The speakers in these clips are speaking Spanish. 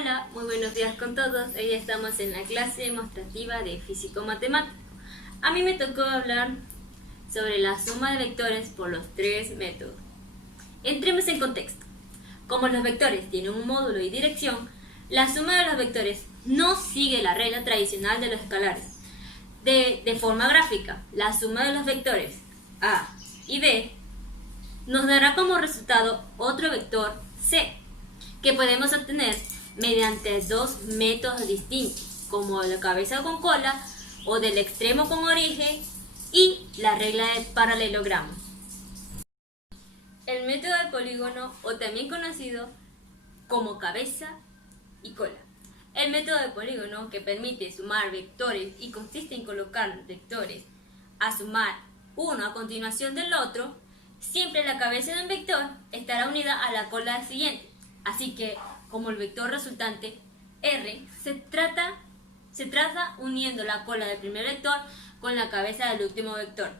Hola, muy buenos días con todos. Hoy estamos en la clase demostrativa de físico-matemático. A mí me tocó hablar sobre la suma de vectores por los tres métodos. Entremos en contexto. Como los vectores tienen un módulo y dirección, la suma de los vectores no sigue la regla tradicional de los escalares. De forma gráfica, la suma de los vectores A y B nos dará como resultado otro vector C, que podemos obtener mediante dos métodos distintos, como la cabeza con cola o del extremo con origen y la regla de paralelogramo. El método de polígono, o también conocido como cabeza y cola. El método de polígono, que permite sumar vectores y consiste en colocar vectores a sumar uno a continuación del otro, siempre la cabeza de un vector estará unida a la cola del siguiente. Así que, como el vector resultante R se traza uniendo la cola del primer vector con la cabeza del último vector.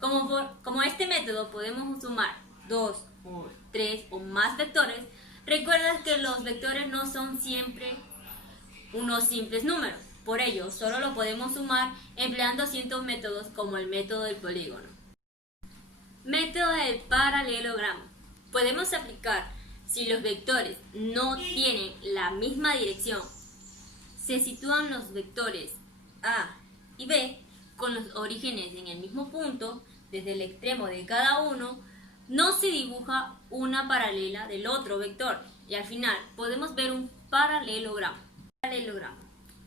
Como este método podemos sumar 2 o 3 o más vectores, recuerda que los vectores no son siempre unos simples números. Por ello, solo lo podemos sumar empleando ciertos métodos como el método del polígono. Método del paralelogramo. Podemos aplicar si los vectores no tienen la misma dirección. Se sitúan los vectores A y B con los orígenes en el mismo punto, desde el extremo de cada uno, no se dibuja una paralela del otro vector y al final podemos ver un paralelogramo. Paralelogramo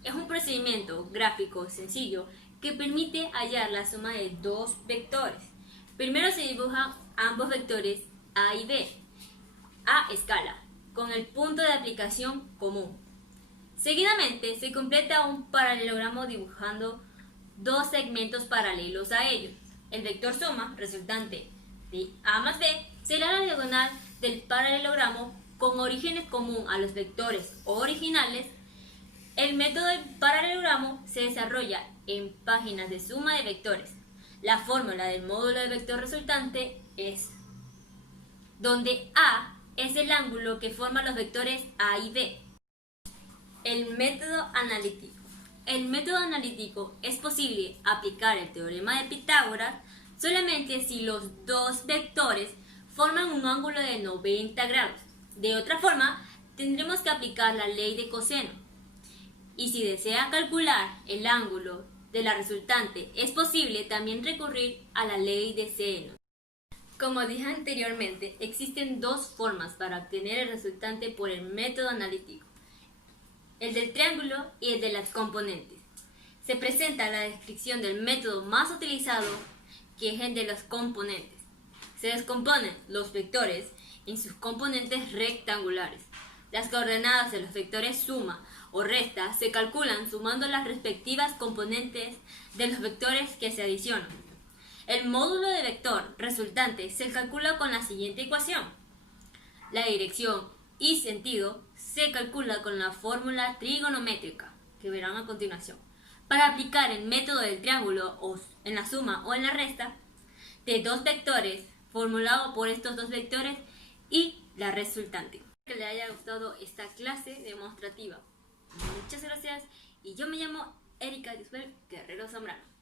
es un procedimiento gráfico sencillo que permite hallar la suma de dos vectores. Primero se dibujan ambos vectores A y B a escala, con el punto de aplicación común. Seguidamente se completa un paralelogramo dibujando dos segmentos paralelos a ellos. El vector suma resultante de A más B será la diagonal del paralelogramo con orígenes común a los vectores originales. El método del paralelogramo se desarrolla en páginas de suma de vectores. La fórmula del módulo de vector resultante es donde A es el ángulo que forman los vectores A y B. El método analítico. El método analítico es posible aplicar el teorema de Pitágoras solamente si los dos vectores forman un ángulo de 90 grados. De otra forma, tendremos que aplicar la ley de coseno. Y si desea calcular el ángulo de la resultante, es posible también recurrir a la ley de seno. Como dije anteriormente, existen dos formas para obtener el resultante por el método analítico: el del triángulo y el de las componentes. Se presenta la descripción del método más utilizado, que es el de los componentes. Se descomponen los vectores en sus componentes rectangulares. Las coordenadas de los vectores suma o resta se calculan sumando las respectivas componentes de los vectores que se adicionan. El módulo de vector resultante se calcula con la siguiente ecuación. La dirección y sentido se calcula con la fórmula trigonométrica, que verán a continuación. Para aplicar el método del triángulo o en la suma o en la resta de dos vectores, formulado por estos dos vectores y la resultante. Que le haya gustado esta clase demostrativa. Muchas gracias y yo me llamo Erika Disbel Guerrero Zambrano.